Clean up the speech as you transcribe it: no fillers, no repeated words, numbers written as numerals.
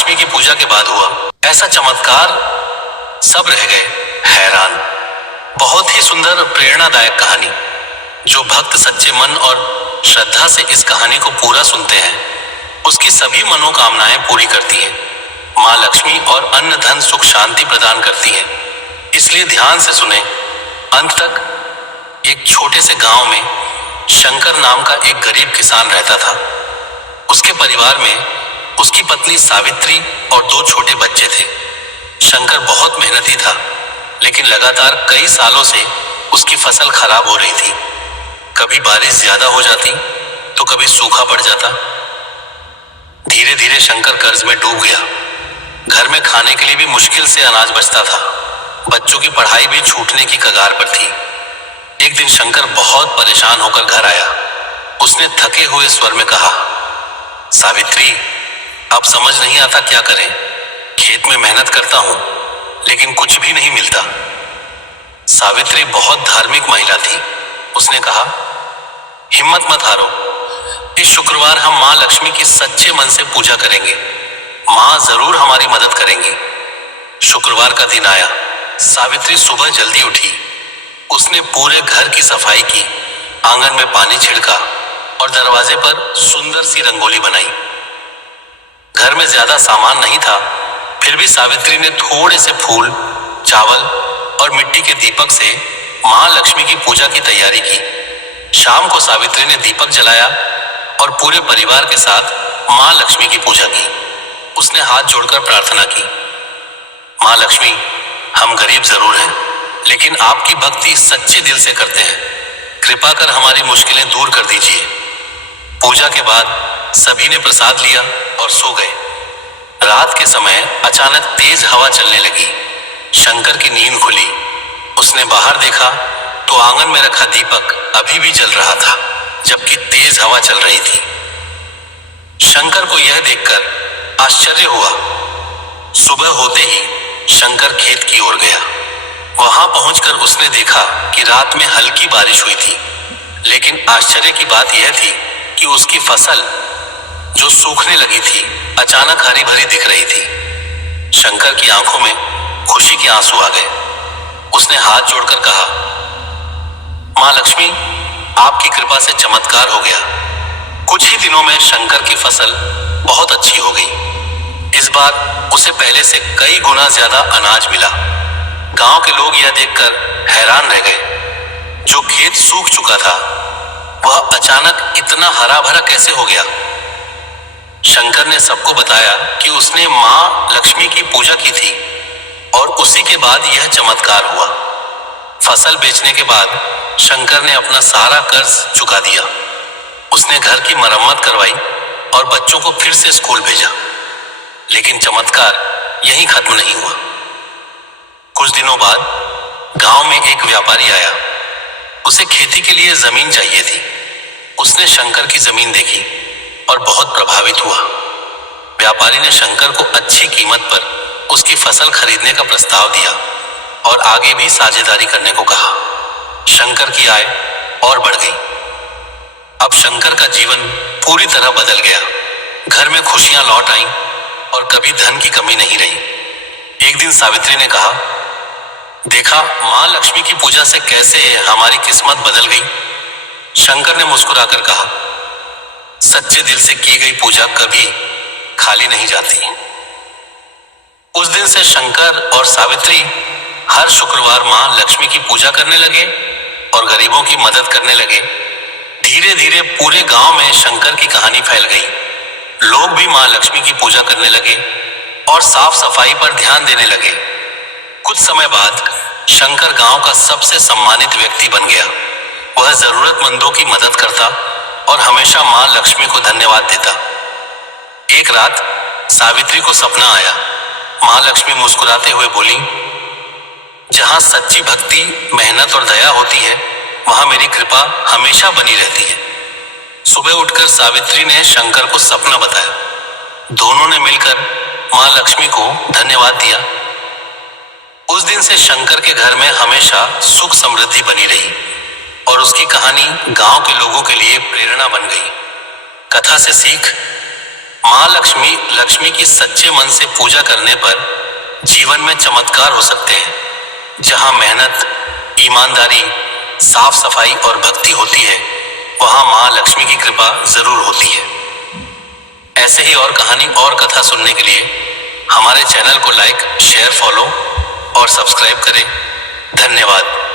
लक्ष्मी की पूजा के बाद हुआ ऐसा चमत्कार सब रह गए हैरान। बहुत ही सुंदर प्रेरणादायक कहानी। जो भक्त सच्चे मन और श्रद्धा से इस कहानी को पूरा सुनते हैं उसकी सभी मनोकामनाएं पूरी करती हैं। माँ लक्ष्मी और अन्न धन सुख शांति प्रदान करती हैं, इसलिए ध्यान से सुने अंत तक। एक छोटे से गांव में शंकर नाम का एक गरीब किसान रहता था। उसके परिवार में उसकी पत्नी सावित्री और 2 छोटे बच्चे थे। शंकर बहुत मेहनती था, लेकिन लगातार कई सालों से उसकी फसल खराब हो रही थी। कभी बारिश ज्यादा हो जाती तो कभी सूखा पड़ जाता। धीरे धीरे शंकर कर्ज में डूब गया। घर में खाने के लिए भी मुश्किल से अनाज बचता था। बच्चों की पढ़ाई भी छूटने की कगार पर थी। एक दिन शंकर बहुत परेशान होकर घर आया। उसने थके हुए स्वर में कहा, सावित्री, अब समझ नहीं आता क्या करें। खेत में मेहनत करता हूं, लेकिन कुछ भी नहीं मिलता। सावित्री बहुत धार्मिक महिला थी। उसने कहा, हिम्मत मत हारो। इस शुक्रवार हम माँ लक्ष्मी की सच्चे मन से पूजा करेंगे। माँ जरूर हमारी मदद करेंगी। शुक्रवार का दिन आया। सावित्री सुबह जल्दी उठी। उसने पूरे घर की सफाई की, आंगन में पानी छिड़का और दरवाजे पर सुंदर सी रंगोली बनाई। घर में ज्यादा सामान नहीं था, फिर भी सावित्री ने थोड़े से फूल, चावल और मिट्टी के दीपक से माँ लक्ष्मी की पूजा की तैयारी की। शाम को सावित्री ने दीपक जलाया और पूरे परिवार के साथ माँ लक्ष्मी की पूजा की। उसने हाथ जोड़कर प्रार्थना की, माँ लक्ष्मी, हम गरीब जरूर हैं, लेकिन आपकी भक्ति सच्चे दिल से करते हैं। कृपा कर हमारी मुश्किलें दूर कर दीजिए। पूजा के बाद सभी ने प्रसाद लिया और सो गए। रात के समय अचानक तेज हवा चलने लगी। शंकर की नींद खुली। उसने बाहर देखा तो आंगन में रखा दीपक अभी भी जल रहा था, जबकि तेज हवा चल रही थी। शंकर को यह देखकर आश्चर्य हुआ। सुबह होते ही शंकर खेत की ओर गया। वहां पहुंचकर उसने देखा कि रात में हल्की बारिश हुई थी, लेकिन आश्चर्य की बात यह थी कि उसकी फसल जो सूखने लगी थी अचानक हरी भरी दिख रही थी। शंकर की आंखों में खुशी के आंसू आ गए। उसने हाथ जोड़कर कहा, माँ लक्ष्मी, आपकी कृपा से चमत्कार हो गया। कुछ ही दिनों में शंकर की फसल बहुत अच्छी हो गई। इस बार उसे पहले से कई गुना ज्यादा अनाज मिला। गांव के लोग यह देखकर हैरान रह गए। जो खेत सूख चुका था वह अचानक इतना हरा भरा कैसे हो गया। शंकर ने सबको बताया कि उसने माँ लक्ष्मी की पूजा की थी और उसी के बाद यह चमत्कार हुआ। फसल बेचने के बाद शंकर ने अपना सारा कर्ज चुका दिया। उसने घर की मरम्मत करवाई और बच्चों को फिर से स्कूल भेजा। लेकिन चमत्कार यहीं खत्म नहीं हुआ। कुछ दिनों बाद गांव में एक व्यापारी आया। उसे खेती के लिए जमीन चाहिए थी। उसने शंकर की जमीन देखी और बहुत प्रभावित हुआ। व्यापारी ने शंकर को अच्छी कीमत पर उसकी फसल खरीदने का प्रस्ताव दिया और आगे भी साझेदारी करने को कहा। शंकर की आय और बढ़ गई। अब शंकर का जीवन पूरी तरह बदल गया। घर में खुशियां लौट आईं और कभी धन की कमी नहीं रही। एक दिन सावित्री ने कहा, देखा माँ लक्ष्मी की पूजा से कैसे हमारी किस्मत बदल गई। शंकर ने मुस्कुराकर कहा, सच्चे दिल से की गई पूजा कभी खाली नहीं जाती। उस दिन से शंकर और सावित्री हर शुक्रवार माँ लक्ष्मी की पूजा करने लगे और गरीबों की मदद करने लगे। धीरे धीरे पूरे गांव में शंकर की कहानी फैल गई। लोग भी माँ लक्ष्मी की पूजा करने लगे और साफ सफाई पर ध्यान देने लगे। कुछ समय बाद शंकर गांव का सबसे सम्मानित व्यक्ति बन गया। वह जरूरतमंदों की मदद करता और हमेशा माँ लक्ष्मी को धन्यवाद देता। एक रात सावित्री को सपना आया। माँ लक्ष्मी मुस्कुराते हुए बोली, जहां सच्ची भक्ति, मेहनत और दया होती है वहां मेरी कृपा हमेशा बनी रहती है। सुबह उठकर सावित्री ने शंकर को सपना बताया। दोनों ने मिलकर माँ लक्ष्मी को धन्यवाद दिया। उस दिन से शंकर के घर में हमेशा सुख समृद्धि बनी रही और उसकी कहानी गांव के लोगों के लिए प्रेरणा बन गई। कथा से सीख, माँ लक्ष्मी की सच्चे मन से पूजा करने पर जीवन में चमत्कार हो सकते हैं। जहां मेहनत, ईमानदारी, साफ सफाई और भक्ति होती है, वहां माँ लक्ष्मी की कृपा जरूर होती है। ऐसे ही और कहानी और कथा सुनने के लिए हमारे चैनल को लाइक, शेयर, फॉलो और सब्सक्राइब करें। धन्यवाद।